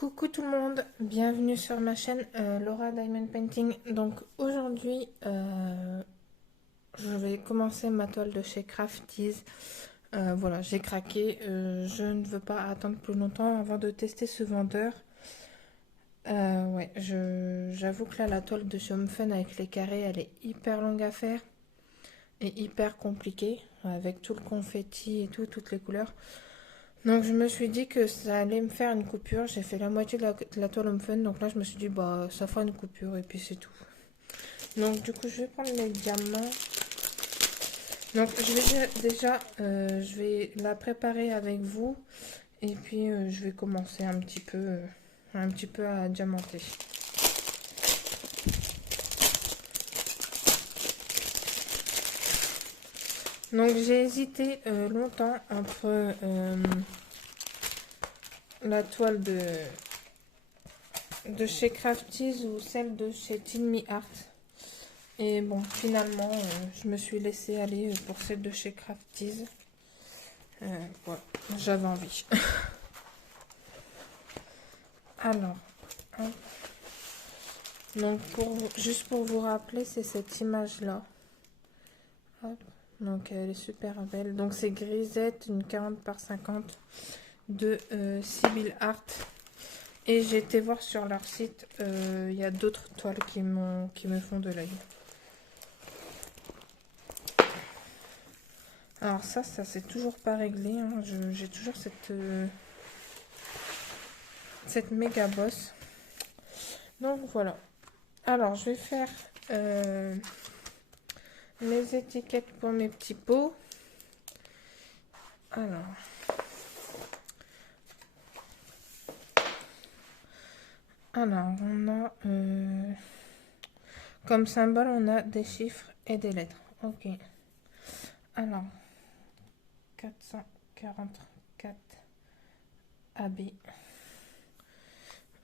Coucou tout le monde, bienvenue sur ma chaîne Laura Diamond Painting. Donc aujourd'hui, je vais commencer ma toile de chez Crafties. Voilà, j'ai craqué. Je ne veux pas attendre plus longtemps avant de tester ce vendeur. Ouais, j'avoue que là, la toile de chez Home Fun avec les carrés, elle est hyper longue à faire et hyper compliquée avec tout le confetti et tout, toutes les couleurs. Donc je me suis dit que ça allait me faire une coupure. J'ai fait la moitié de la toile Home Fun. Donc là je me suis dit bah ça fera une coupure et puis c'est tout. Donc du coup je vais prendre mes diamants. Donc je vais déjà je vais la préparer avec vous. Et puis je vais commencer un petit peu à diamanter. Donc j'ai hésité longtemps entre la toile de chez Crafties ou celle de chez Tin Me Art. Et bon, finalement, je me suis laissée aller pour celle de chez Crafties. Voilà, j'avais envie. Alors, hop. Donc juste pour vous rappeler, c'est cette image-là. Donc elle est super belle. Donc c'est grisette, une 40 par 50 de Sibyl Art. Et j'ai été voir sur leur site, il y a d'autres toiles qui me font de l'œil. Alors ça c'est toujours pas réglé. Hein. J'ai toujours cette méga bosse. Donc voilà. Alors je vais faire mes étiquettes pour mes petits pots. Alors on a comme symbole on a des chiffres et des lettres. Ok. Alors 444 AB.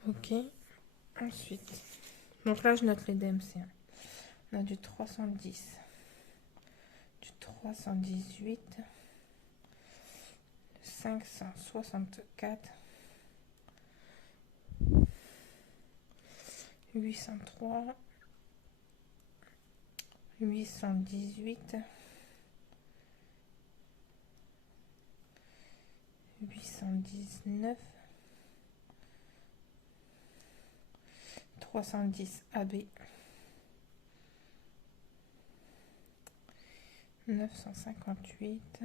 Ok. Ensuite. Donc là je note les DMC. On a du 310. Du 318. 564. 803. 818. 819. 310 AB. 958.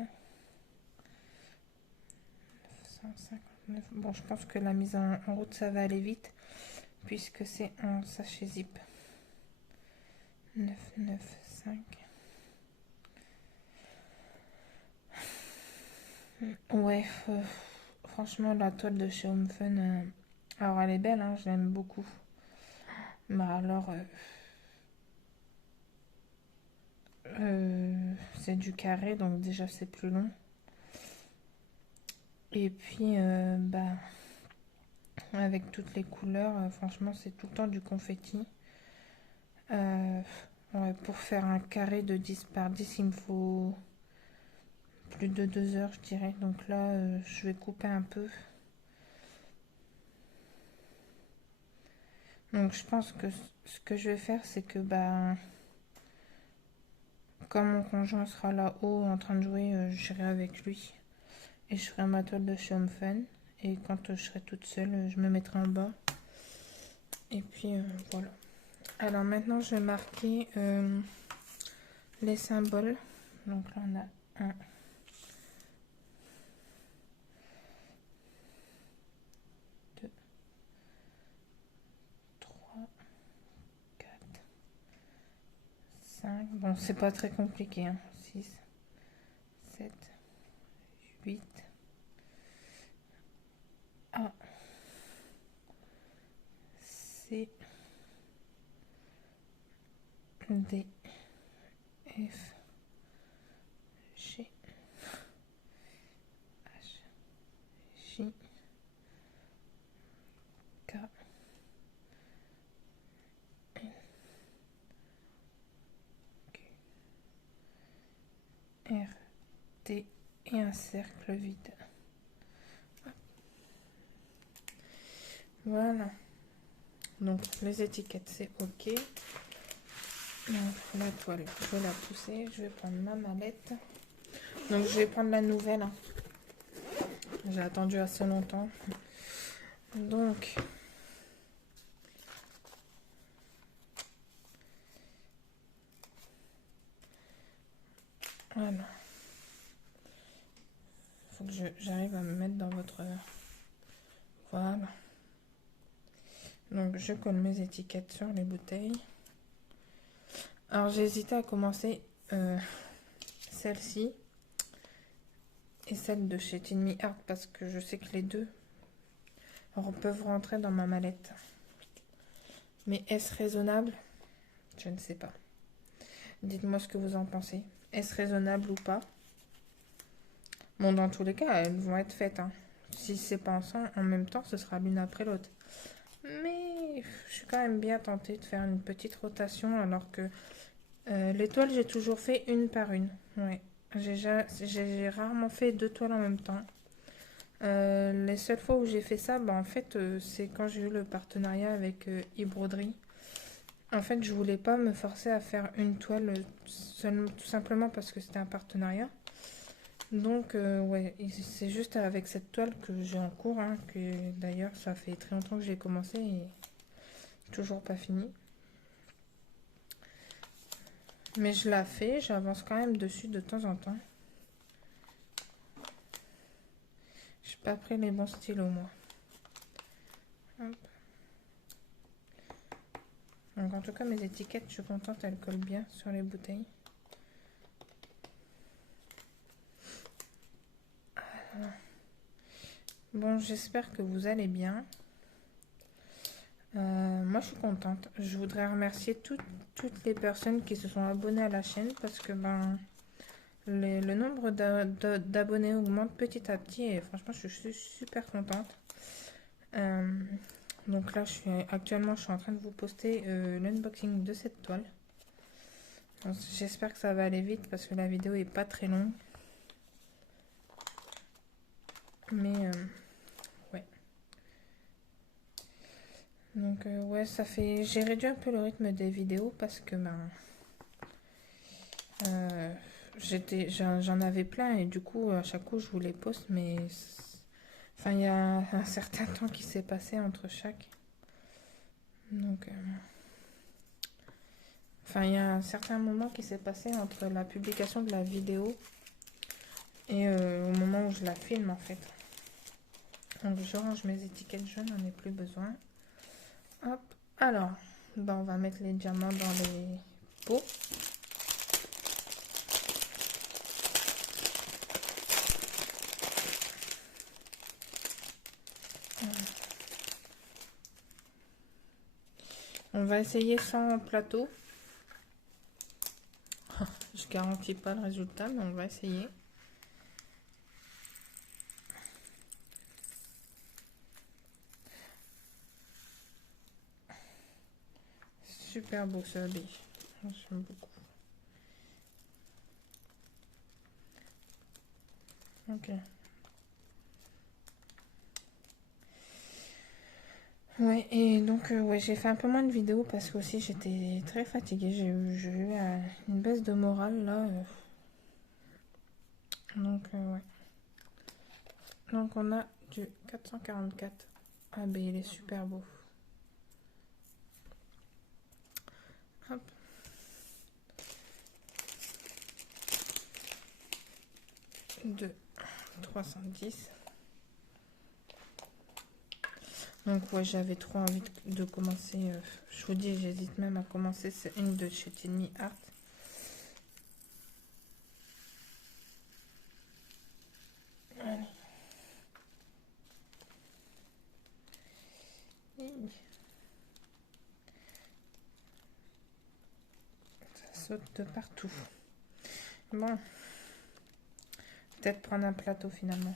959. Bon, je pense que la mise en route, ça va aller vite, puisque c'est un sachet zip. 995. Ouais, franchement, la toile de chez Home Fun, alors elle est belle, hein, je l'aime beaucoup. Mais alors, c'est du carré, donc déjà c'est plus long. Et puis, bah, avec toutes les couleurs, franchement, c'est tout le temps du confetti. Ouais, pour faire un carré de 10 par 10, il me faut plus de 2 heures, je dirais. Donc là, je vais couper un peu. Donc je pense que ce que je vais faire, c'est que bah, quand mon conjoint sera là-haut en train de jouer, j'irai avec lui. Et je ferai ma toile de chez Home Fun. Et quand je serai toute seule, je me mettrai en bas. Et puis voilà. Alors maintenant, je vais marquer les symboles. Donc là, on a 1, 2, 3, 4, 5. Bon, c'est pas très compliqué. Hein. 6, 7, 8. A, C, D, F, G, H, J, K, L, Q, R, T et un cercle vide. Voilà. Donc les étiquettes, c'est ok. Donc la toile, je vais la pousser. Je vais prendre ma mallette. Donc je vais prendre la nouvelle, hein. J'ai attendu assez longtemps. Donc voilà. Faut que j'arrive à me mettre dans votre... Voilà. Donc je colle mes étiquettes sur les bouteilles. Alors j'ai hésité à commencer celle-ci et celle de chez Tinmi Art parce que je sais que les deux peuvent rentrer dans ma mallette. Mais est-ce raisonnable? Je ne sais pas. Dites-moi ce que vous en pensez. Est-ce raisonnable ou pas? Bon, dans tous les cas, elles vont être faites, hein. Si c'est pas ensemble, en même temps, ce sera l'une après l'autre. Mais je suis quand même bien tentée de faire une petite rotation alors que les toiles, j'ai toujours fait une par une. Ouais. J'ai rarement fait deux toiles en même temps. Les seules fois où j'ai fait ça, bah, en fait, c'est quand j'ai eu le partenariat avec e-broderie. En fait, je voulais pas me forcer à faire une toile tout simplement parce que c'était un partenariat. Donc, ouais, c'est juste avec cette toile que j'ai en cours, hein, que d'ailleurs, ça fait très longtemps que j'ai commencé et toujours pas fini. Mais je la fais, j'avance quand même dessus de temps en temps. J'ai pas pris les bons stylos, moi. Hop. Donc, en tout cas, mes étiquettes, je suis contente, elles collent bien sur les bouteilles. Voilà. Bon, j'espère que vous allez bien. Moi, je suis contente. Je voudrais remercier toutes les personnes qui se sont abonnées à la chaîne parce que ben, le nombre d'abonnés augmente petit à petit et franchement, je suis super contente. Donc là, actuellement, je suis en train de vous poster l'unboxing de cette toile. J'espère que ça va aller vite parce que la vidéo est pas très longue. Mais ouais. Donc ouais, ça fait. J'ai réduit un peu le rythme des vidéos parce que ben j'en avais plein et du coup à chaque coup je vous les poste, mais enfin il y a un certain temps qui s'est passé entre chaque. Donc enfin il y a un certain moment qui s'est passé entre la publication de la vidéo et au moment où je la filme en fait. Donc je range mes étiquettes, je n'en ai plus besoin. Hop, alors, ben, on va mettre les diamants dans les pots. On va essayer sans plateau. Je garantis pas le résultat, mais on va essayer. Super beau ce habit. J'aime beaucoup. Ok. Ouais, et donc ouais, j'ai fait un peu moins de vidéos parce que aussi j'étais très fatiguée. J'ai eu une baisse de morale là. Donc ouais. Donc on a du 444. Ah ben il est super beau. Hop. De 310. Donc ouais, j'avais trop envie de commencer. Je vous dis, j'hésite même à commencer. C'est une de chez Tinmi Art. Allez. Ça saute de partout. Bon. Peut-être prendre un plateau finalement.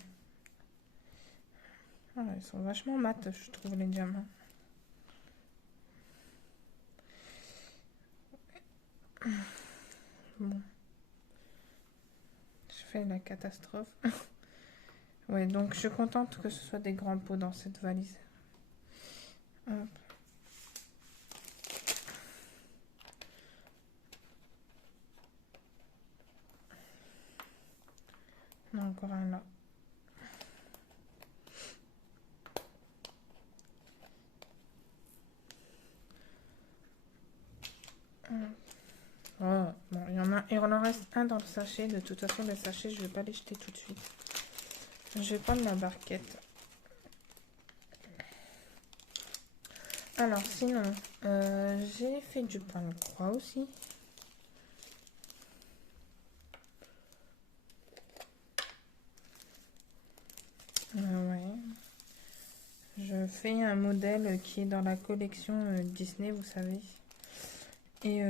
Ah, ils sont vachement mat, je trouve, les diamants. Bon. Je fais la catastrophe. Ouais, donc je suis contente que ce soit des grands pots dans cette valise. Hop. Encore un là. Oh, bon, il en reste un dans le sachet. De toute façon, les sachets, je vais pas les jeter tout de suite. Je vais prendre la barquette. Alors, sinon, j'ai fait du pain de croix aussi. Ouais. Je fais un modèle qui est dans la collection Disney, vous savez. Et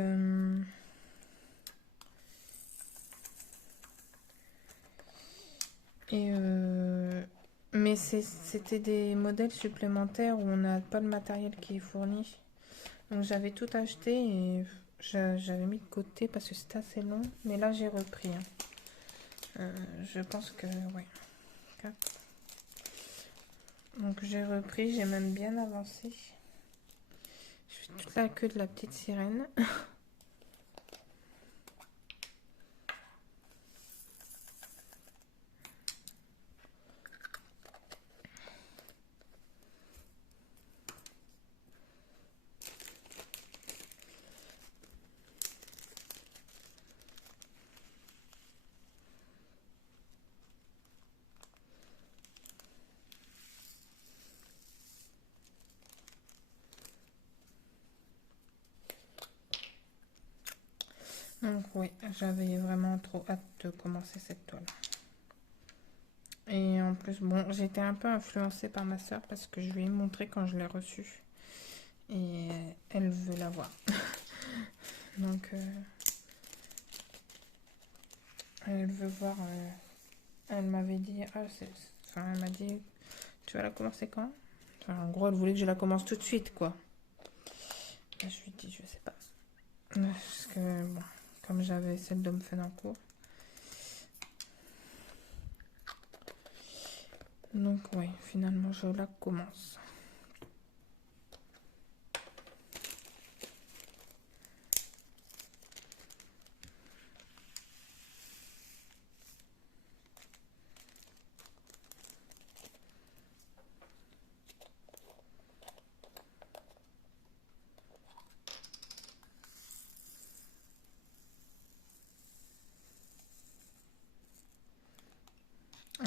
mais c'était des modèles supplémentaires où on n'a pas le matériel qui est fourni. Donc j'avais tout acheté et j'avais mis de côté parce que c'était assez long. Mais là j'ai repris. Je pense que ouais. 4. Donc j'ai repris, j'ai même bien avancé. Je fais toute la queue de la petite sirène. Donc oui, j'avais vraiment trop hâte de commencer cette toile. Et en plus, bon, j'étais un peu influencée par ma soeur parce que je lui ai montré quand je l'ai reçue. Et elle veut la voir. Donc, elle veut voir. Elle m'avait dit, enfin, elle m'a dit, tu vas la commencer quand? Enfin, en gros, elle voulait que je la commence tout de suite, quoi. Et je lui ai dit, je sais pas. Parce que, bon, comme j'avais celle d'homme fait en cours. Donc, oui, finalement, je la commence.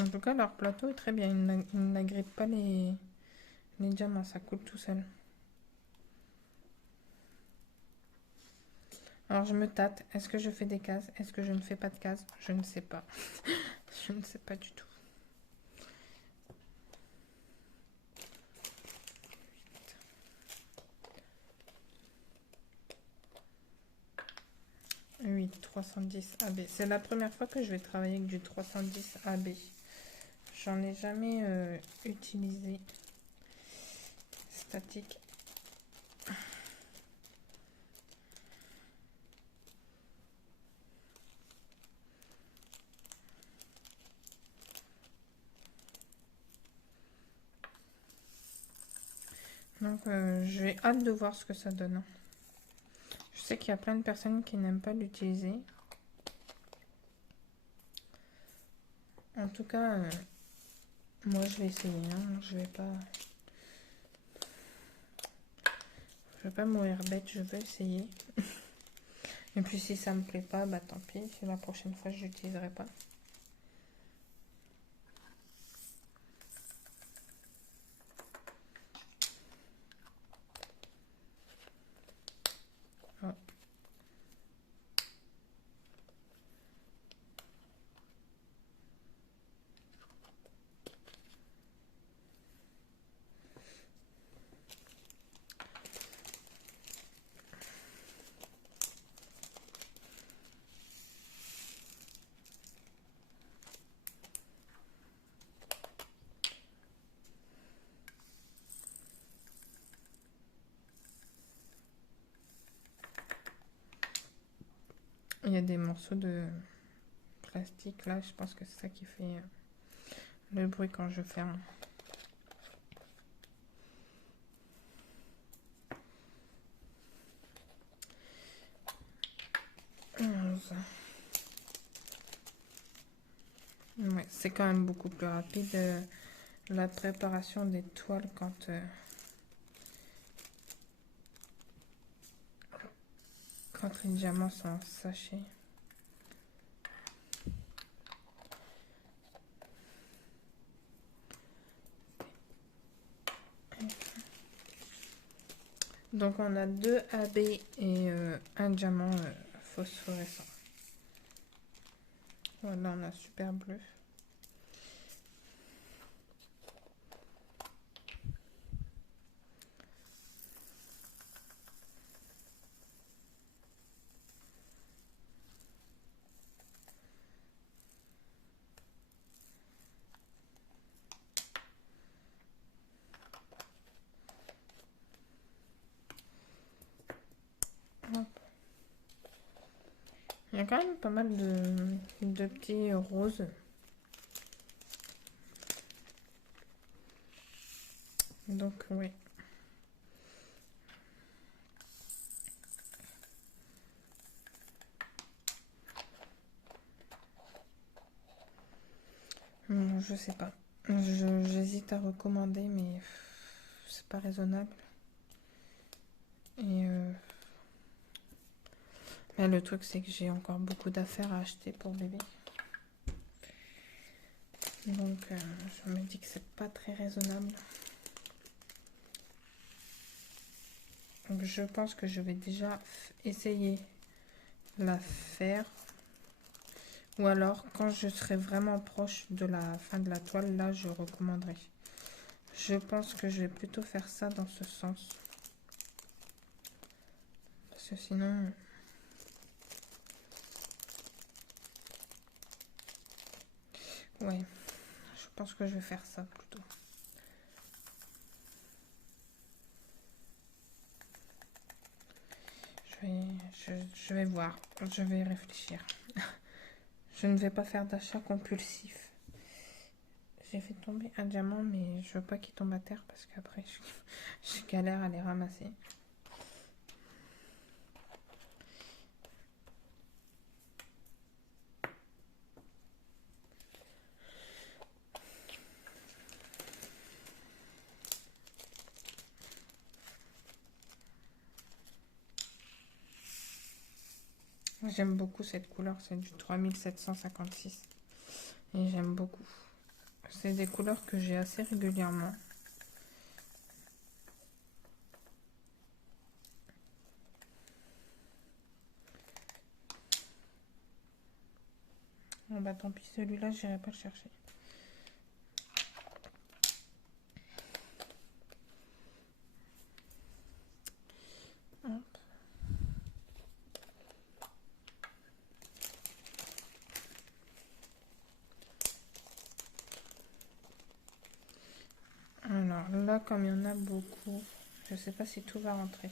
En tout cas, leur plateau est très bien. Ils n'agrippent pas les diamants, ça coule tout seul. Alors, je me tâte. Est-ce que je fais des cases? Est-ce que je ne fais pas de cases? Je ne sais pas. Je ne sais pas du tout. 8, 310 AB. C'est la première fois que je vais travailler avec du 310 AB. J'en ai jamais utilisé. Statique. Donc j'ai hâte de voir ce que ça donne. Je sais qu'il y a plein de personnes qui n'aiment pas l'utiliser. En tout cas, moi je vais essayer. Hein. Je vais pas mourir bête, je vais essayer. Et puis si ça me plaît pas, bah tant pis. La prochaine fois, je l'utiliserai pas. Oh. Il y a des morceaux de plastique là, je pense que c'est ça qui fait le bruit quand je ferme. chose. Ouais, c'est quand même beaucoup plus rapide la préparation des toiles quand les diamants sont en sachet. Donc on a 2 AB et un diamant phosphorescent. Voilà, on a super bleu. Hop. Il y a quand même pas mal de petits roses. Donc oui. Je sais pas. J'hésite à recommander, mais c'est pas raisonnable. Et mais le truc, c'est que j'ai encore beaucoup d'affaires à acheter pour bébé. Donc je me dis que c'est pas très raisonnable. Donc je pense que je vais déjà essayer la faire. Ou alors quand je serai vraiment proche de la fin de la toile, là je recommanderai. Je pense que je vais plutôt faire ça dans ce sens. Parce que sinon... Ouais, je pense que je vais faire ça plutôt. Je vais voir, je vais réfléchir. Je ne vais pas faire d'achat compulsif. J'ai fait tomber un diamant, mais je veux pas qu'il tombe à terre parce qu'après, je galère à les ramasser. J'aime beaucoup cette couleur, c'est du 3756. Et j'aime beaucoup. C'est des couleurs que j'ai assez régulièrement. Bon bah tant pis, celui-là, j'irai pas le chercher. Hop. Alors là, comme il y en a beaucoup, je sais pas si tout va rentrer.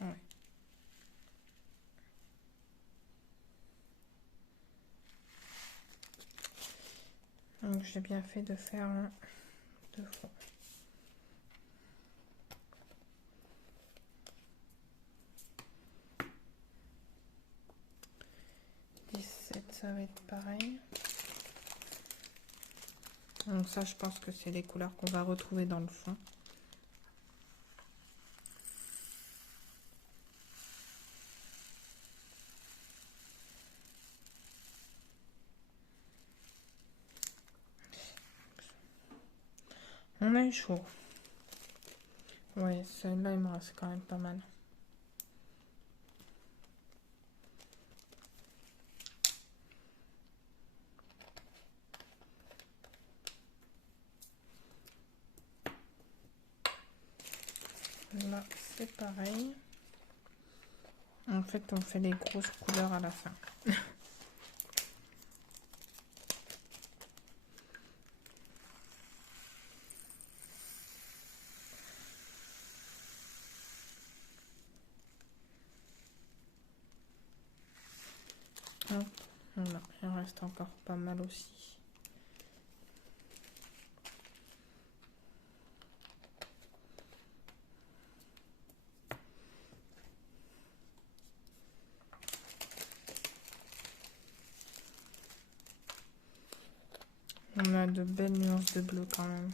Ouais. Donc j'ai bien fait de faire un, 2 fois. Ça va être pareil. Donc ça, je pense que c'est les couleurs qu'on va retrouver dans le fond. On a eu chaud. Ouais, celle-là, il me reste quand même pas mal. Là, c'est pareil. En fait, on fait les grosses couleurs à la fin. Hop, voilà, il en reste encore pas mal aussi. On a de belles nuances de bleu quand même.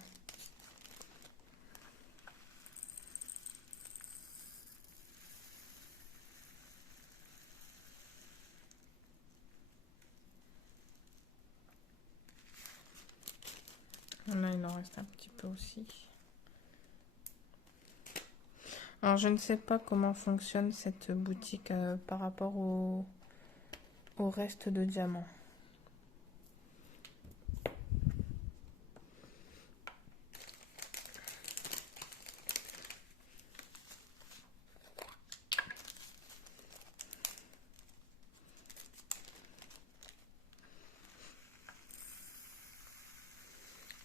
Là, il en reste un petit peu aussi. Alors, je ne sais pas comment fonctionne cette boutique par rapport au reste de diamants.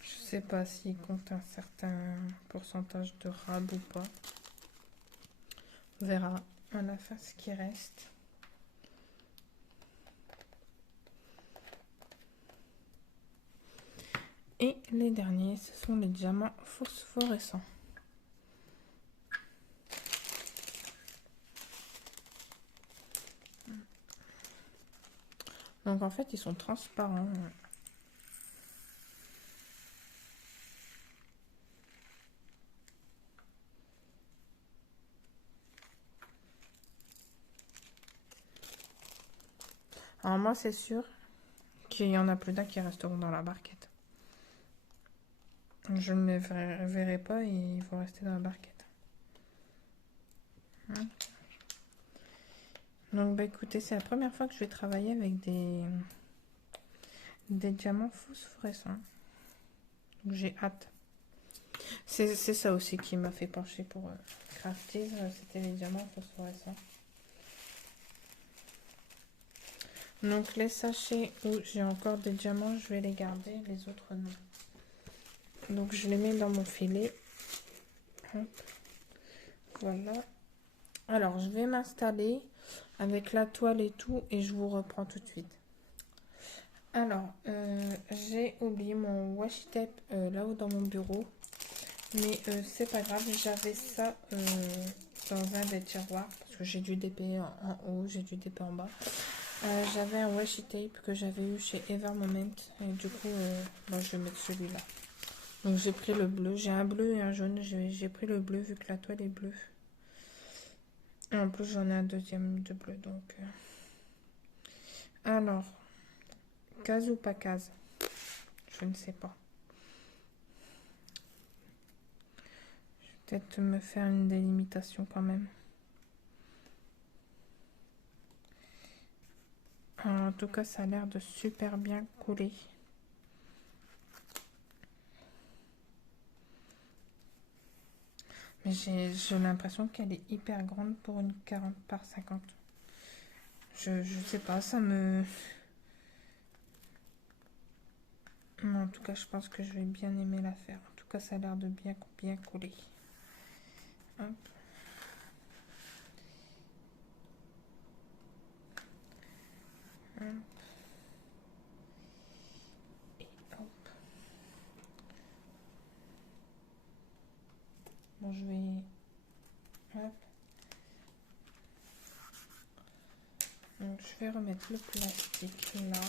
Je sais pas s'il compte un certain pourcentage de rab ou pas. On verra à la fin ce qui reste. Et les derniers, ce sont les diamants phosphorescents. Donc en fait, ils sont transparents. Alors moi, c'est sûr qu'il y en a plus d'un qui resteront dans la barquette. Je ne les verrai pas et ils vont rester dans la barquette. Hein. Donc bah écoutez, c'est la première fois que je vais travailler avec des diamants phosphorescents. J'ai hâte. C'est ça aussi qui m'a fait pencher pour Crafties, c'était les diamants phosphorescents. Donc les sachets où j'ai encore des diamants, je vais les garder, les autres non. Donc je les mets dans mon filet. Hop. Voilà. Alors je vais m'installer avec la toile et tout et je vous reprends tout de suite. Alors j'ai oublié mon washi tape là-haut dans mon bureau. Mais c'est pas grave, j'avais ça dans un des tiroirs parce que j'ai du DP en haut, j'ai du DP en bas. J'avais un washi tape que j'avais eu chez Evermoment et du coup je vais mettre celui-là. Donc j'ai pris le bleu, j'ai un bleu et un jaune, j'ai pris le bleu vu que la toile est bleue. Et en plus j'en ai un deuxième de bleu donc. Alors, case ou pas case? Je ne sais pas. Je vais peut-être me faire une délimitation quand même. Alors, en tout cas ça a l'air de super bien couler. Mais j'ai l'impression qu'elle est hyper grande pour une 40 par 50. Je sais pas, ça me... Mais en tout cas, je pense que je vais bien aimer la faire. En tout cas, ça a l'air de bien couler. Hop. Hop. Et hop. Bon, je vais... Hop. Donc, je vais remettre le plastique là.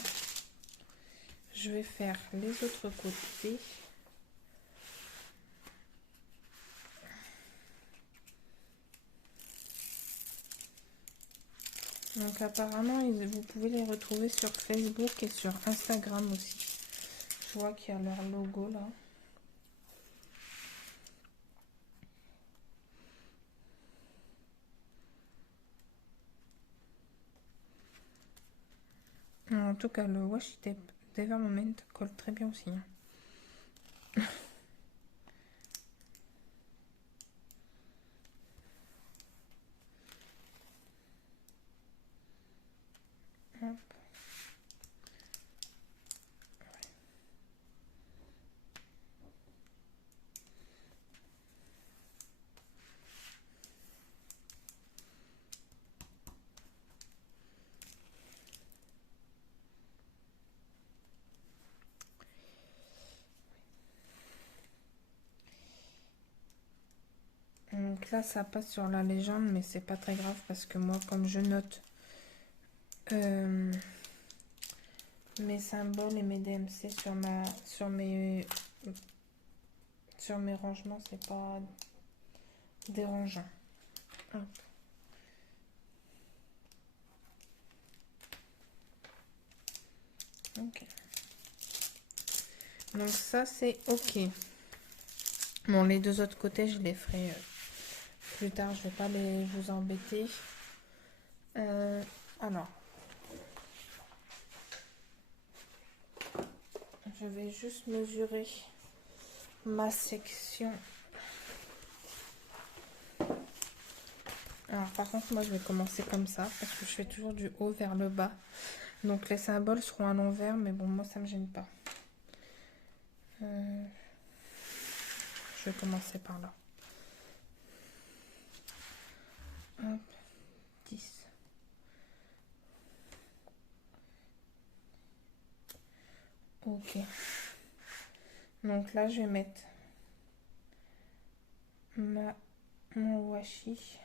Je vais faire les autres côtés. Donc apparemment, vous pouvez les retrouver sur Facebook et sur Instagram aussi. Je vois qu'il y a leur logo là. En tout cas, le washi tape d'Evermoment colle très bien aussi. Hop. Donc là, ça passe sur la légende, mais c'est pas très grave parce que moi, comme je note mes symboles et mes DMC sur mes rangements, c'est pas dérangeant. Hop. Ok. Donc ça c'est ok. Bon, les deux autres côtés, je les ferai plus tard. Je vais pas vous embêter. Alors, je vais juste mesurer ma section. Alors par contre, moi je vais commencer comme ça parce que je fais toujours du haut vers le bas. Donc les symboles seront à l'envers, mais bon, moi ça me gêne pas. Je vais commencer par là. Hop, 10. Ok. Donc là, je vais mettre mon washi.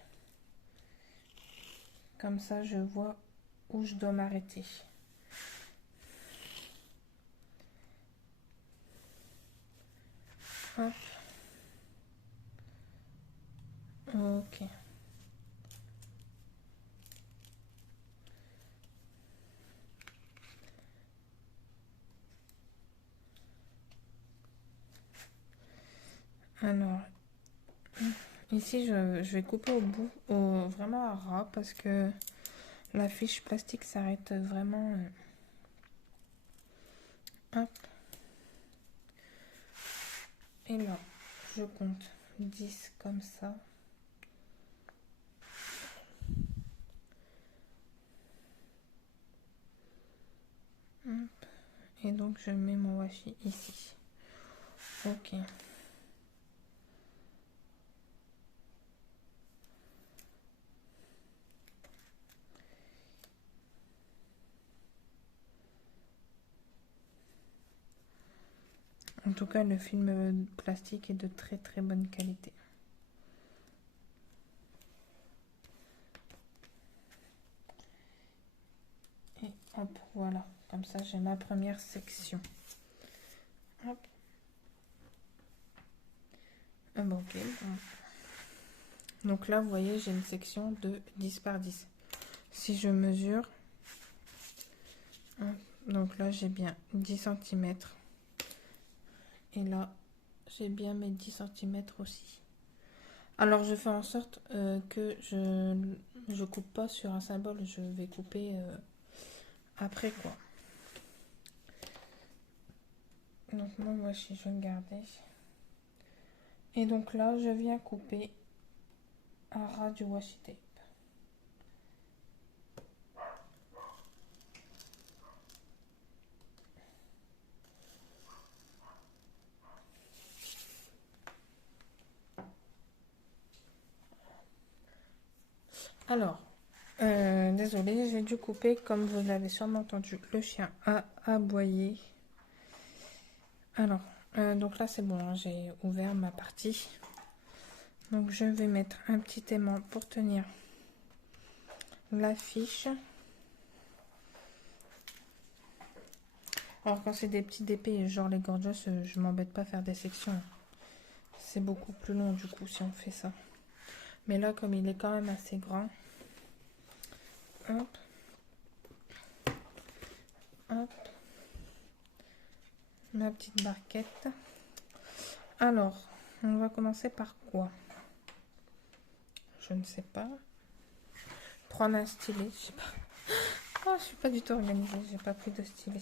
Comme ça, je vois où je dois m'arrêter. Hop. Ok. Alors, ici, je vais couper au bout, vraiment à ras, parce que la fiche plastique s'arrête vraiment. Hop. Et là, je compte 10 comme ça. Hop. Et donc, je mets mon washi ici. Ok. En tout cas, le film plastique est de très très bonne qualité. Et hop, voilà. Comme ça, j'ai ma première section. Hop. Bon, ok. Donc là, vous voyez, j'ai une section de 10 par 10. Si je mesure, hop, donc là, j'ai bien 10 cm. Et là, j'ai bien mes 10 cm aussi. Alors, je fais en sorte que je coupe pas sur un symbole. Je vais couper après, quoi. Donc, moi, voici, je vais le garder. Et donc là, je viens couper à ras du washi tape. Alors, désolée, j'ai dû couper, comme vous l'avez sûrement entendu, le chien a aboyé. Alors, donc là c'est bon, hein, j'ai ouvert ma partie. Donc je vais mettre un petit aimant pour tenir la fiche. Alors quand c'est des petites épées, genre les gorgeous, je m'embête pas à faire des sections. C'est beaucoup plus long du coup si on fait ça. Mais là comme il est quand même assez grand, hop, hop, ma petite barquette. Alors, on va commencer par quoi? Je ne sais pas. Prendre un stylet, je sais pas. Oh, je suis pas du tout organisée, j'ai pas pris de stylet.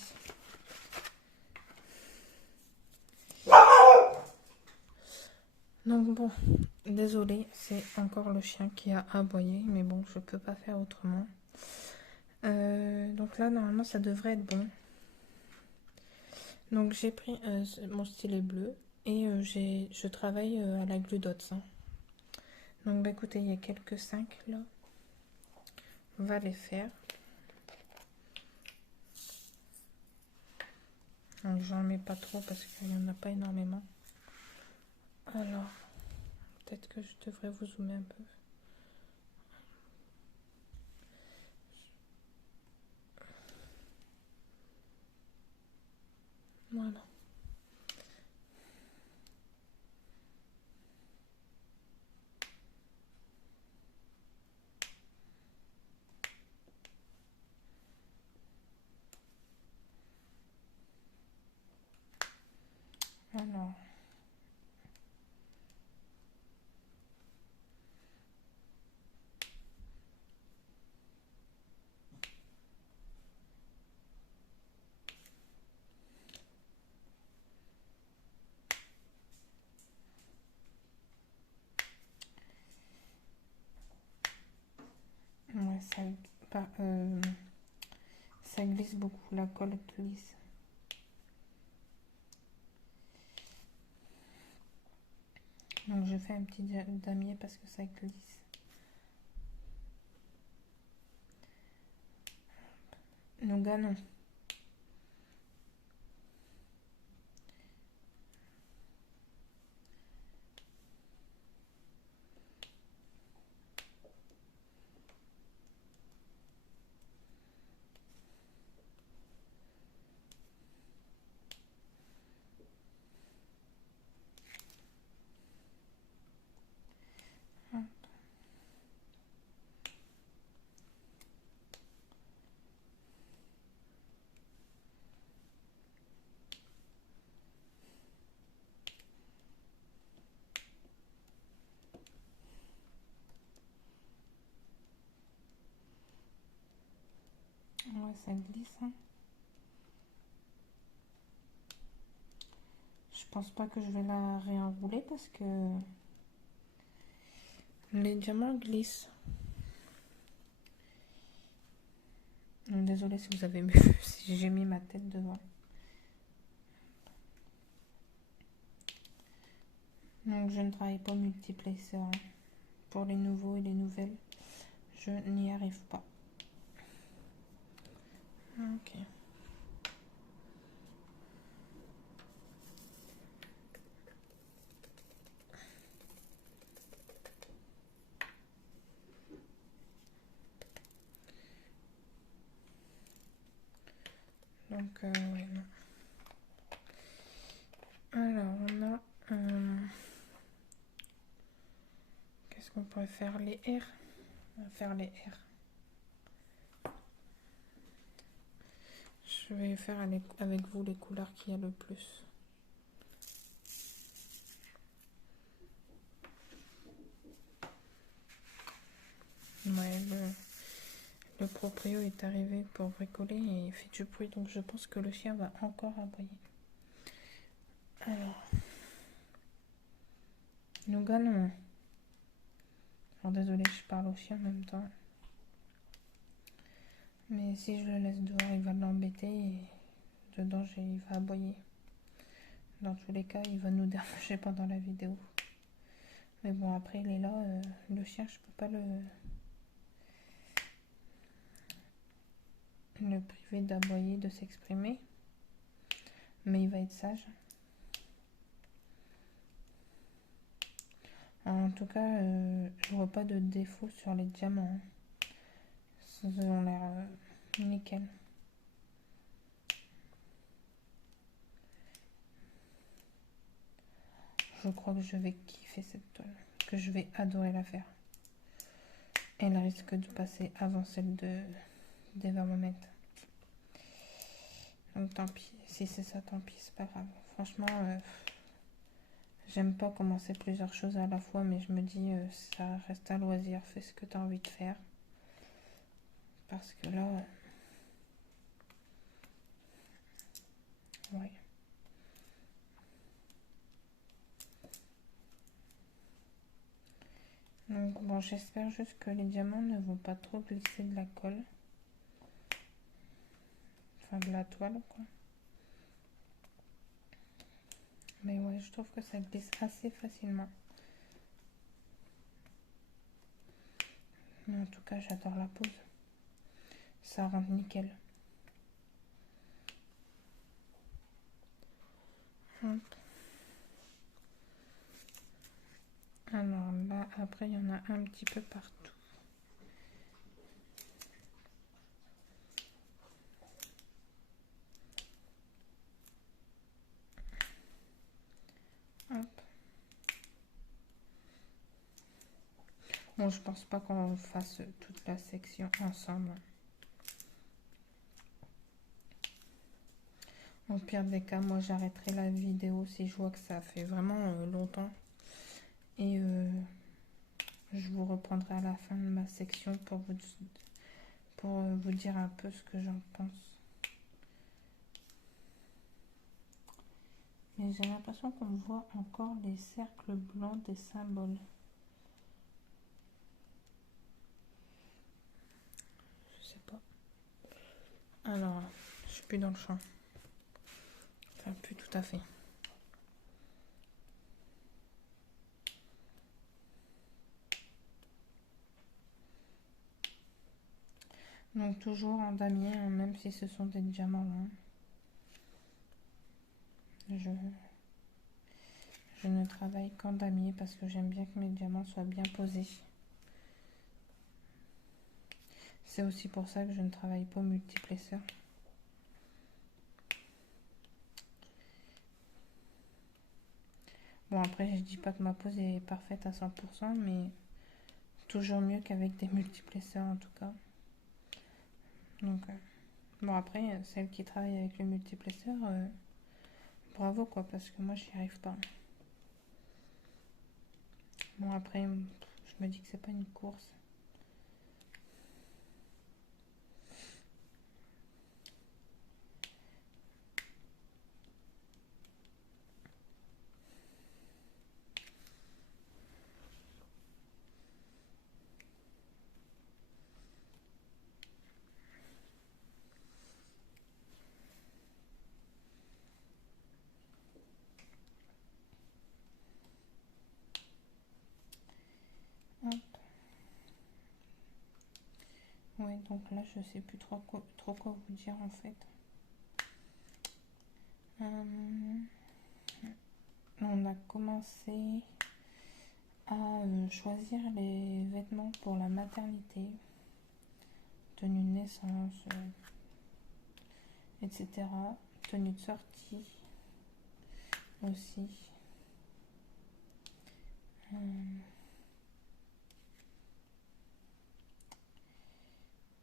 Donc bon, désolée, c'est encore le chien qui a aboyé, mais bon, je peux pas faire autrement. Donc là, normalement, ça devrait être bon. Donc j'ai pris mon stylet bleu et je travaille à la glue dots. Hein. Donc bah, écoutez, il y a quelques 5 là. On va les faire. Donc j'en mets pas trop parce qu'il n'y en a pas énormément. Alors, peut-être que je devrais vous zoomer un peu. Alors, ouais, pas, ça glisse beaucoup, la colle glisse. Donc je fais un petit damier parce que ça glisse. Nougat non. Ouais, ça glisse. Hein. Je pense pas que je vais la réenrouler parce que les diamants glissent. Désolée si vous avez vu, si j'ai mis ma tête devant. Donc je ne travaille pas multiplexeur. Hein. Pour les nouveaux et les nouvelles, je n'y arrive pas. Ok. Donc, ouais, non. Alors, on a... qu'est-ce qu'on pourrait faire? Les R. On va faire les R. Je vais faire avec vous les couleurs qu'il y a le plus. Ouais, le proprio est arrivé pour bricoler et il fait du bruit, donc je pense que le chien va encore aboyer. Alors, nous gagnons. Alors désolé, je parle au chien en même temps. Mais si je le laisse dehors, il va l'embêter et dedans, il va aboyer. Dans tous les cas, il va nous déranger pendant la vidéo. Mais bon, après, il est là. Le chien, je peux pas le priver d'aboyer, de s'exprimer. Mais il va être sage. En tout cas, je vois pas de défaut sur les diamants. Ils ont l'air nickel. Je crois que je vais kiffer cette toile. Que je vais adorer la faire. Elle risque de passer avant celle d'Eva Mohamed. Donc tant pis. Si c'est ça, tant pis. C'est pas grave. Franchement, j'aime pas commencer plusieurs choses à la fois. Mais je me dis, ça reste à loisir. Fais ce que tu as envie de faire. Parce que là... ouais. Donc bon, j'espère juste que les diamants ne vont pas trop glisser de la colle. Enfin, de la toile, quoi. Mais ouais, je trouve que ça glisse assez facilement. Mais en tout cas, j'adore la pose. Ça rend nickel. Hop. Alors là, après, il y en a un petit peu partout. Hop. Bon, je pense pas qu'on fasse toute la section ensemble. Au pire des cas, moi j'arrêterai la vidéo si je vois que ça fait vraiment longtemps. Et je vous reprendrai à la fin de ma section pour vous dire un peu ce que j'en pense. Mais j'ai l'impression qu'on voit encore les cercles blancs des symboles. Je sais pas. Alors, je suis plus dans le champ. Enfin, plus tout à fait. Donc toujours en damier, hein, même si ce sont des diamants. Hein. Je ne travaille qu'en damier parce que j'aime bien que mes diamants soient bien posés. C'est aussi pour ça que je ne travaille pas au multiplesseur. Bon après je dis pas que ma pose est parfaite à 100%, mais toujours mieux qu'avec des multiplesseurs en tout cas. Donc bon après celles qui travaillent avec le multiplesseur, bravo quoi, parce que moi j'y arrive pas. Bon après je me dis que c'est pas une course. Hop. Ouais, donc là je sais plus trop quoi vous dire en fait. On a commencé à choisir les vêtements pour la maternité, tenue de naissance, etc. Tenue de sortie aussi.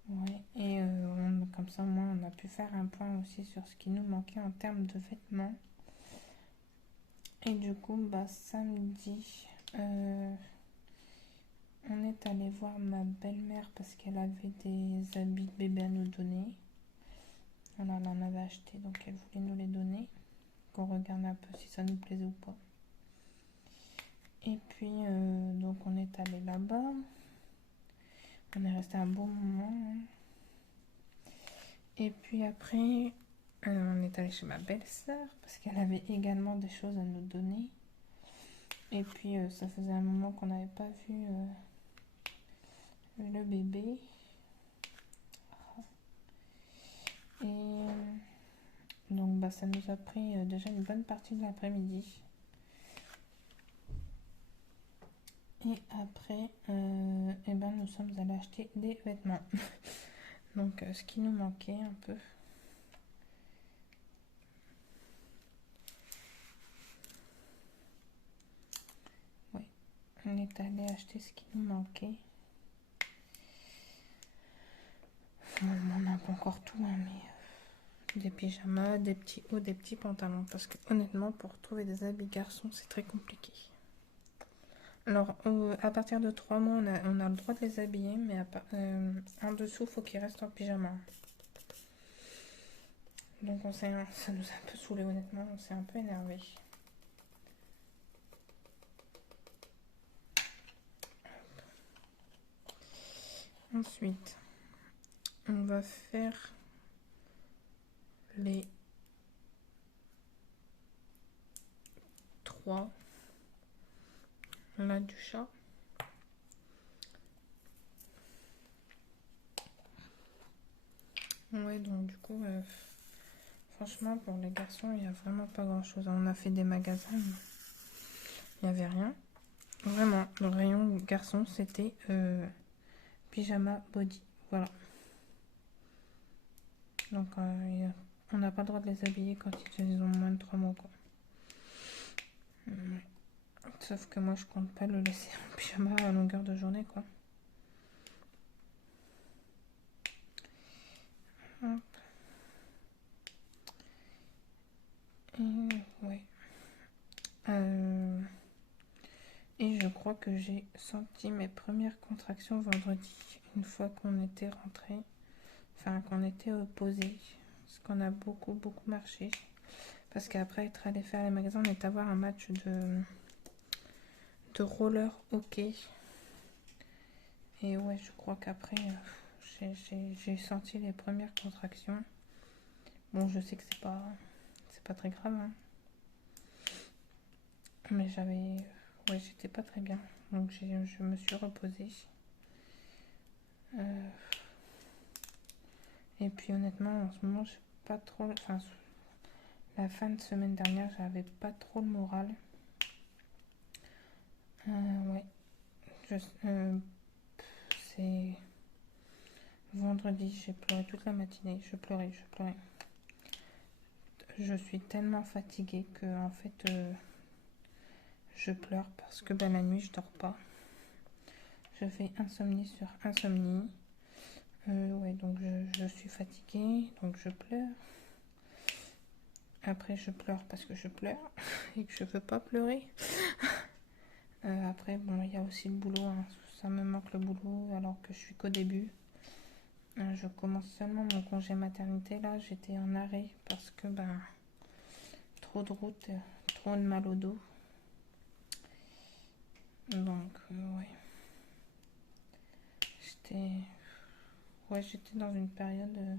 Ouais, et comme ça, moi, on a pu faire un point aussi sur ce qui nous manquait en termes de vêtements. Et du coup, bah, samedi, on est allé voir ma belle-mère parce qu'elle avait des habits de bébé à nous donner. Voilà, elle en avait acheté, donc elle voulait nous les donner. Qu'on regarde un peu si ça nous plaisait ou pas. Et puis, donc on est allé là-bas. On est resté un bon moment. Hein. Et puis après, on est allé chez ma belle-sœur parce qu'elle avait également des choses à nous donner. Et puis, ça faisait un moment qu'on n'avait pas vu le bébé. Et donc, bah, ça nous a pris déjà une bonne partie de l'après-midi. Et après, eh ben, nous sommes allés acheter des vêtements. Donc, ce qui nous manquait un peu. Oui, on est allé acheter ce qui nous manquait. Bon, on n'a pas encore tout, hein, mais des pyjamas, des petits hauts, des petits pantalons. Parce que honnêtement, pour trouver des habits garçons, c'est très compliqué. Alors, à partir de 3 mois, on a le droit de les habiller, mais en dessous, il faut qu'ils restent en pyjama. Donc, ça nous a un peu saoulé, honnêtement. On s'est un peu énervé. Ensuite, on va faire les 3 là du chat. Ouais, donc du coup, franchement, pour les garçons, il n'y a vraiment pas grand-chose. On a fait des magasins, il n'y avait rien. Vraiment, le rayon garçon, c'était pyjama body. Voilà. Donc, on n'a pas le droit de les habiller quand ils ont moins de 3 mois, quoi. Sauf que moi, je compte pas le laisser en pyjama à longueur de journée, quoi. Hop. Euh, et je crois que j'ai senti mes premières contractions vendredi, une fois qu'on était rentré, enfin qu'on était posé, parce qu'on a beaucoup marché. Parce qu'après être allé faire les magasins, on est à voir un match de roller hockey. Et ouais, je crois qu'après, j'ai senti les premières contractions. Bon, je sais que c'est pas très grave, hein. Mais ouais, j'étais pas très bien. Donc je me suis reposée. Euh, et puis honnêtement, en ce moment, j'ai pas trop. Enfin, la fin de semaine dernière, j'avais pas trop le moral. Ouais. Je, c'est vendredi, j'ai pleuré toute la matinée. Je pleurais. Je suis tellement fatiguée que en fait, je pleure parce que la nuit, je dors pas. Je fais insomnie sur insomnie. Ouais, donc je suis fatiguée, donc je pleure. Après, je pleure parce que je pleure et que je veux pas pleurer. Après, bon, il y a aussi le boulot, hein. Ça me manque le boulot alors que je suis qu'au début. Je commence seulement mon congé maternité. Là, j'étais en arrêt parce que trop de route, trop de mal au dos. Donc, ouais. J'étais j'étais dans une période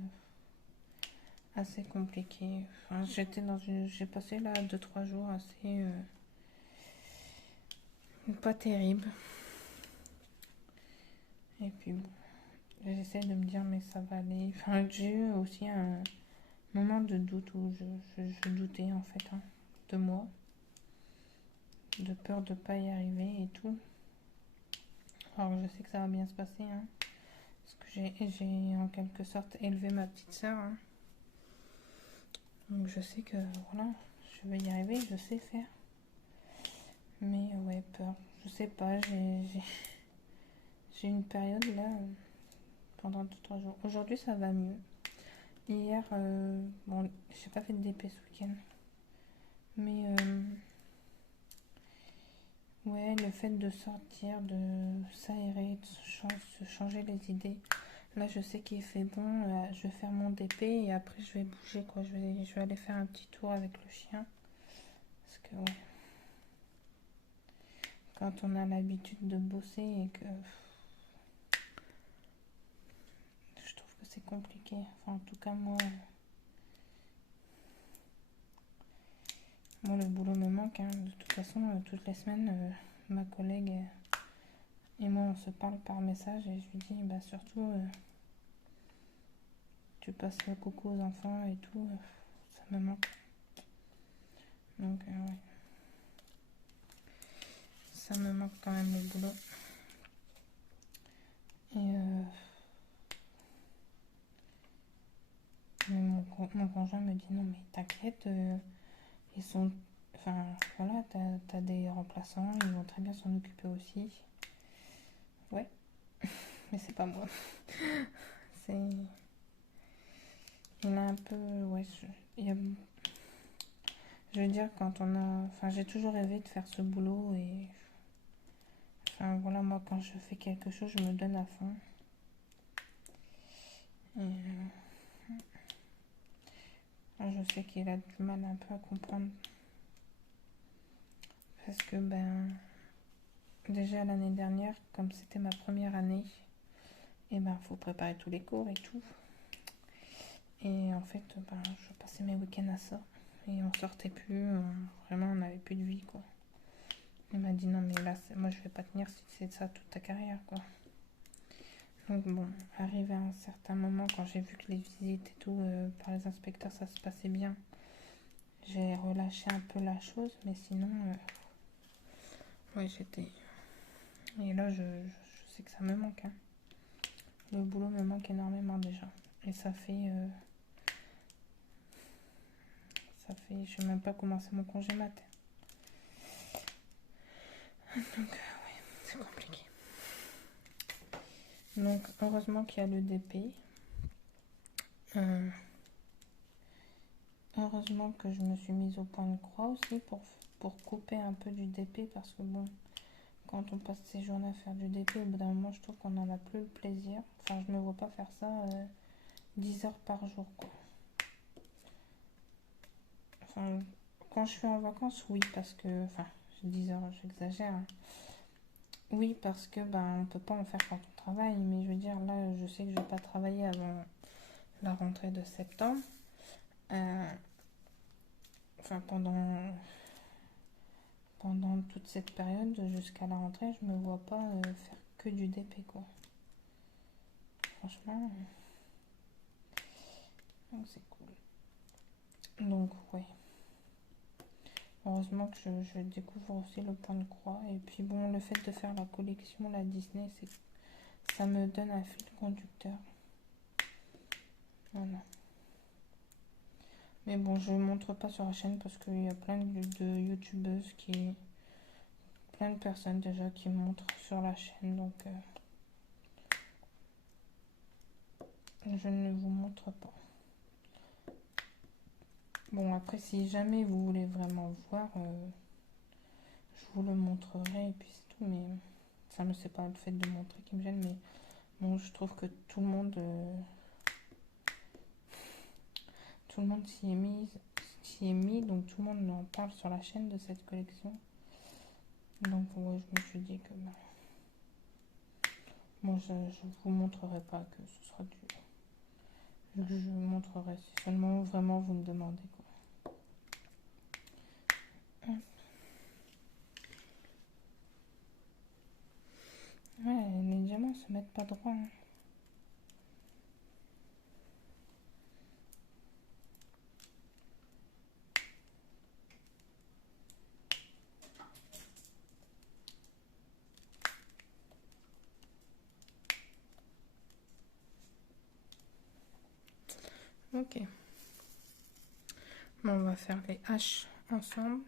assez compliquée. Enfin, j'ai passé là 2-3 jours assez pas terrible. Et puis bon, j'essaie de me dire mais ça va aller. Enfin, j'ai eu aussi un moment de doute où je doutais en fait, hein, de moi, de peur de pas y arriver et tout. Alors je sais que ça va bien se passer, hein, parce que j'ai en quelque sorte élevé ma petite sœur, hein. Donc je sais que voilà, je vais y arriver, je sais faire. Mais ouais, peur. Je sais pas, j'ai une période là pendant 2-3 jours. Aujourd'hui ça va mieux. Hier, bon, j'ai pas fait de DP ce week-end. Mais ouais, le fait de sortir, de s'aérer, de se changer les idées. Là, je sais qu'il fait bon. Je vais faire mon DP et après, je vais bouger, quoi. Je vais aller faire un petit tour avec le chien. Parce que, ouais, quand on a l'habitude de bosser et que je trouve que c'est compliqué. Enfin, en tout cas, moi le boulot me manque, hein. De toute façon, toutes les semaines, ma collègue et moi, on se parle par message et je lui dis, surtout, tu passes le coucou aux enfants et tout, ça me manque. Donc, ouais, ça me manque quand même le boulot. Et mon conjoint me dit, non, mais t'inquiète, ils sont. Enfin, voilà, t'as des remplaçants, ils vont très bien s'en occuper aussi. Ouais, mais c'est pas moi. C'est. Il a un peu. Ouais, je veux dire, quand on a. Enfin, j'ai toujours rêvé de faire ce boulot et. Enfin, voilà, moi, quand je fais quelque chose, je me donne à fond. Et je sais qu'il a du mal un peu à comprendre. Parce que, déjà l'année dernière, comme c'était ma première année, et faut préparer tous les cours et tout. Et en fait, je passais mes week-ends à ça. Et on sortait plus, vraiment, on n'avait plus de vie, quoi. Il m'a dit non, mais là, moi, je vais pas tenir si c'est ça toute ta carrière, quoi. Donc, bon, arrivé à un certain moment, quand j'ai vu que les visites et tout, par les inspecteurs, ça se passait bien, j'ai relâché un peu la chose, mais sinon, ouais, j'étais. Et là, je sais que ça me manque, hein. Le boulot me manque énormément déjà. Et je n'ai même pas commencé mon congé mat. Donc, ouais, c'est compliqué. Donc, heureusement qu'il y a le DP. Heureusement que je me suis mise au point de croix aussi pour pour couper un peu du DP parce que bon, quand on passe ses journées à faire du DP, au bout d'un moment, je trouve qu'on n'en a plus le plaisir. Enfin, je me vois pas faire ça 10 heures par jour, quoi. Enfin, quand je suis en vacances, oui, parce que... Enfin, 10 heures, j'exagère, hein. Oui, parce que ben, on peut pas en faire quand on travaille, mais je veux dire, là, je sais que je vais pas travailler avant la rentrée de septembre. Euh, enfin, pendant toute cette période, jusqu'à la rentrée, je me vois pas faire que du DP, quoi. Franchement, donc c'est cool. Donc, ouais. Heureusement que je découvre aussi le point de croix. Et puis bon, le fait de faire la collection, la Disney, ça me donne un fil conducteur. Voilà. Mais bon, je ne montre pas sur la chaîne parce qu'il y a plein de youtubeuses plein de personnes déjà qui montrent sur la chaîne. Donc, je ne vous montre pas. Bon, après, si jamais vous voulez vraiment voir, je vous le montrerai et puis c'est tout. Mais ça, c'est pas le fait de montrer qui me gêne, mais bon, je trouve que tout le monde s'y est mis, donc tout le monde en parle sur la chaîne de cette collection. Donc ouais, je me suis dit que bon, je vous montrerai pas que ce sera du... Je vous montrerai si seulement vraiment vous me demandez, quoi. Ouais, les diamants se mettent pas droit, hein. Ok. Bon, on va faire les H ensemble.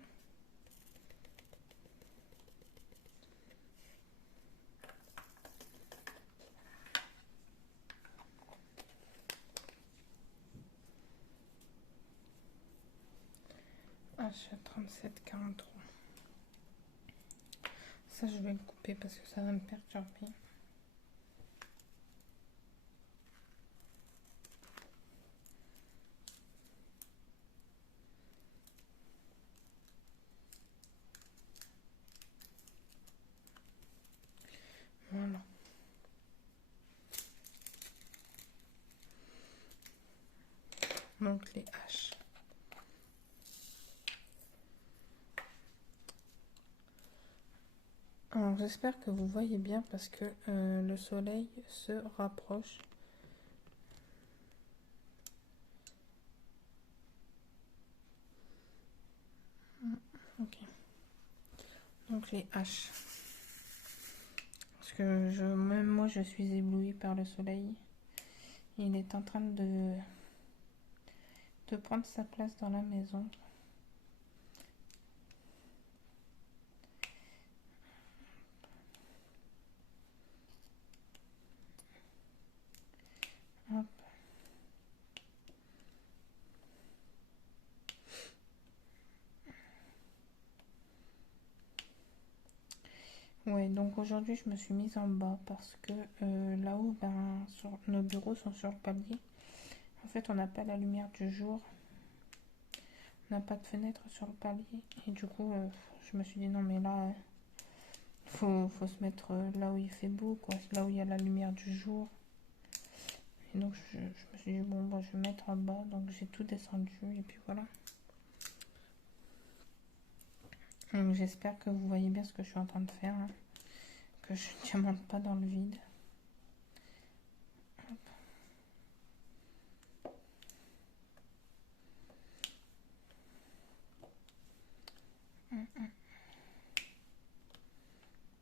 H 37,43. Ça, je vais le couper parce que ça va me perturber. Voilà. Donc les H. Alors j'espère que vous voyez bien parce que le soleil se rapproche. Ok. Donc les H. Parce que même moi je suis éblouie par le soleil. Il est en train de prendre sa place dans la maison. Hop. Ouais, donc aujourd'hui je me suis mise en bas parce que là-haut, ben, nos bureaux sont sur le palier. En fait, on n'a pas la lumière du jour. On n'a pas de fenêtre sur le palier. Et du coup, je me suis dit non, mais là, faut se mettre là où il fait beau, quoi. Là où il y a la lumière du jour. Et donc, je me suis dit, bon, bah, je vais mettre en bas. Donc, j'ai tout descendu. Et puis voilà. Donc, j'espère que vous voyez bien ce que je suis en train de faire, hein. Que je ne diamante pas dans le vide.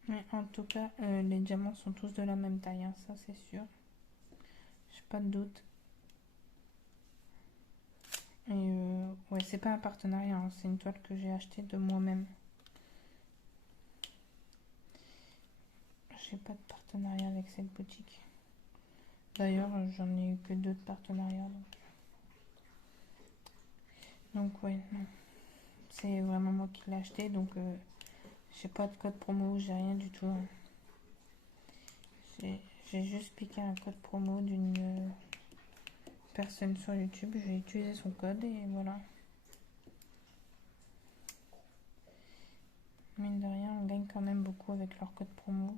Mais en tout cas, les diamants sont tous de la même taille, hein, ça c'est sûr. J'ai pas de doute. Et ouais, c'est pas un partenariat, hein, c'est une toile que j'ai achetée de moi-même. J'ai pas de partenariat avec cette boutique. D'ailleurs, j'en ai eu que 2 de partenariat. Donc ouais, non. C'est vraiment moi qui l'ai acheté, donc j'ai pas de code promo, j'ai rien du tout, hein. J'ai juste piqué un code promo d'une personne sur YouTube, je vais utiliser son code et voilà. Mine de rien, on gagne quand même beaucoup avec leur code promo.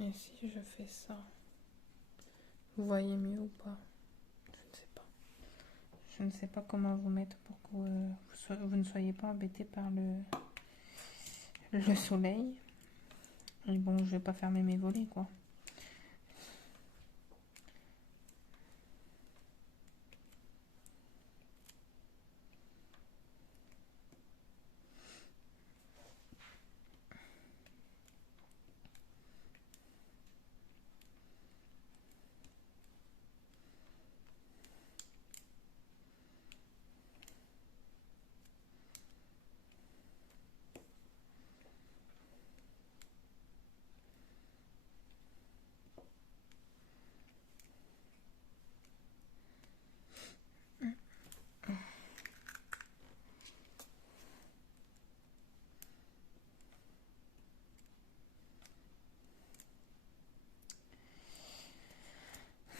Et si je fais ça, vous voyez mieux ou pas? Je ne sais pas. Je ne sais pas comment vous mettre pour que vous ne soyez pas embêté par le soleil. Et bon, je vais pas fermer mes volets, quoi.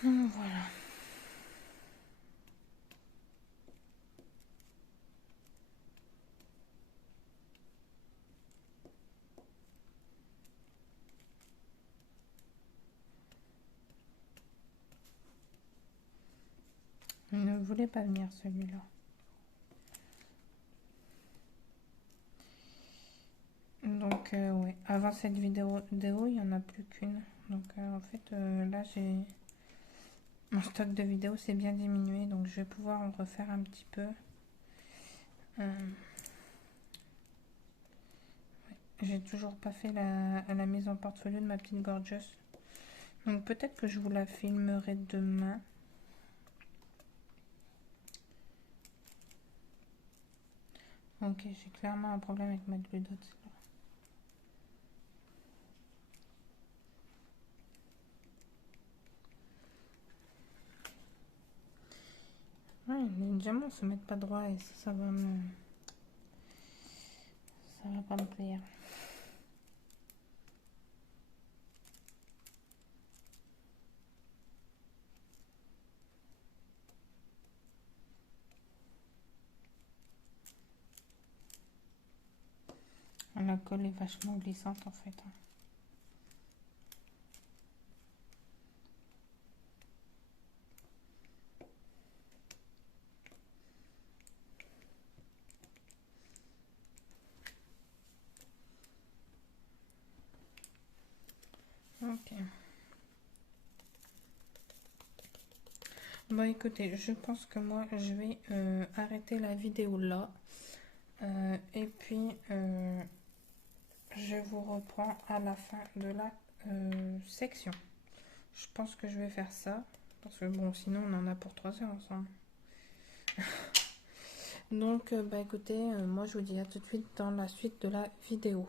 Voilà. Il ne voulait pas venir celui-là. Donc ouais, avant cette vidéo, il n'y en a plus qu'une. Donc en fait là j'ai mon stock de vidéos s'est bien diminué, donc je vais pouvoir en refaire un petit peu. J'ai toujours pas fait la mise en portfolio de ma petite Gorgeous. Donc peut-être que je vous la filmerai demain. Ok, j'ai clairement un problème avec ma glue dot. Ouais, les diamants se mettent pas droit et ça va me... Ça va pas me plaire. La colle est vachement glissante en fait. Ok. Bon écoutez, je pense que moi je vais arrêter la vidéo là. Et puis je vous reprends à la fin de la section. Je pense que je vais faire ça. Parce que bon, sinon on en a pour 3 heures ensemble. Donc bah écoutez, moi je vous dis à tout de suite dans la suite de la vidéo.